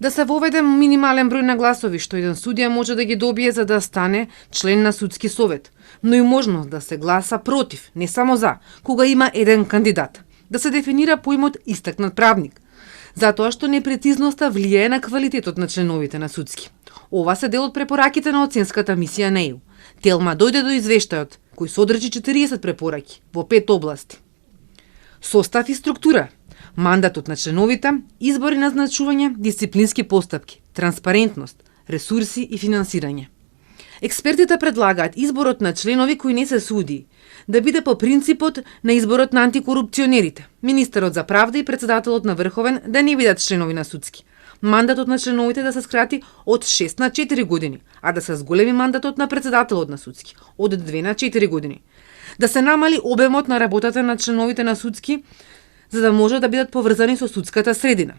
Да се воведе минимален број на гласови што еден судија може да ги добие за да стане член на судски совет, но и можност да се гласа против, не само за, кога има еден кандидат. Да се дефинира поимот истакнат правник, затоа што непрецизноста влијае на квалитетот на членовите на судски. Ова се дел од препораките на оценската мисија на ЕУ. Телма дојде до извештајот, кој содржи 40 препораки во 5 области. Состав и структура, мандатот на членовите, избори, назначување, дисциплински постапки, транспарентност, ресурси и финансирање. Експертите предлагаат изборот на членови кои не се суди да биде по принципот на изборот на антикорупционерите. Министерот за правда и председателот на Врховен да не бидат членови на судски. Мандатот на членовите да се скрати од 6 на 4 години, а да се зголеми мандатот на председателот на судски од 2 на 4 години. Да се намали обемот на работата на членовите на судски, за да може да бидат поврзани со судската средина.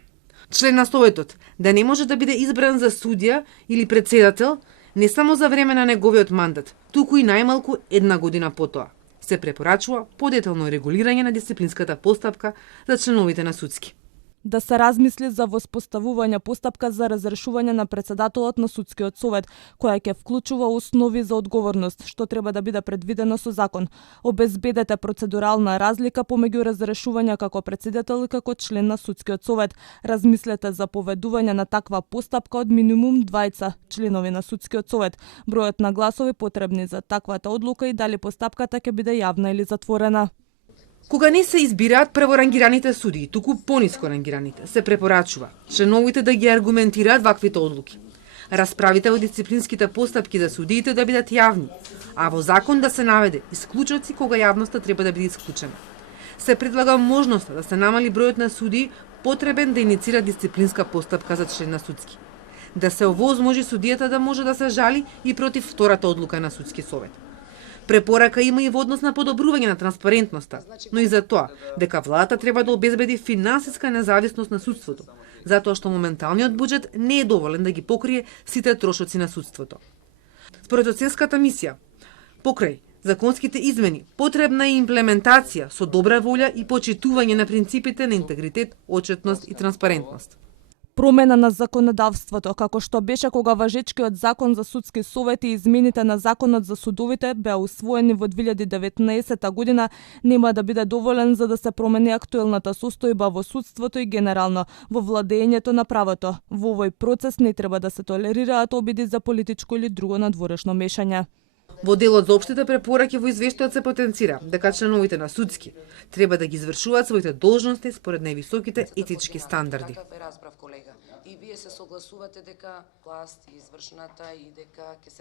Член на Советот да не може да биде избран за судија или председател не само за време на неговиот мандат, туку и најмалку 1 година потоа. Се препорачува подетално регулирање на дисциплинската постапка за членовите на судски. Да се размисли за воспоставување постапка за разрешување на председателот на судскиот совет, која ќе вклучува основи за одговорност, што треба да биде предвидено со закон. Обезбедете процедурална разлика помеѓу разрешување како председател и како член на судскиот совет. Размислете за поведување на таква постапка од минимум 2 членови на судскиот совет. Бројот на гласови потребни за таквата одлука и дали постапката ќе биде јавна или затворена. Кога не се избираат прворангираните судии, туку пониско рангираните, се препорачува членовите да ги аргументираат ваквите одлуки. Расправите во дисциплинските постапки за судиите да бидат јавни, а во закон да се наведе исклучоци кога јавноста треба да биде исклучена. Се предлага можноста да се намали бројот на судии потребен да иницира дисциплинска постапка за член на судски. Да се овозможи судијата да може да се жали и против втората одлука на судски совет. Препорака има и во однос на подобрување на транспарентноста, но и за тоа дека владата треба да обезбеди финансиска независност на судството, затоа што моменталниот буџет не е доволен да ги покрие сите трошоци на судството. Според оценската мисија, покрај законските измени, потребна е имплементација со добра волја и почитување на принципите на интегритет, отчетност и транспарентност. Промена на законодавството, како што беше кога важечкиот закон за судски совети и измените на законот за судовите беа усвоени во 2019 година, нема да биде доволен за да се промени актуелната состојба во судството и генерално во владењето на правото. Во овој процес не треба да се толерираат обиди за политичко или друго надворешно мешање. Во делот за општите препораки во извештајот се потенцира дека членовите на судски треба да ги извршуваат своите должности според највисоките етички стандарди. И вие се согласувате дека власт извршната и дека ќе се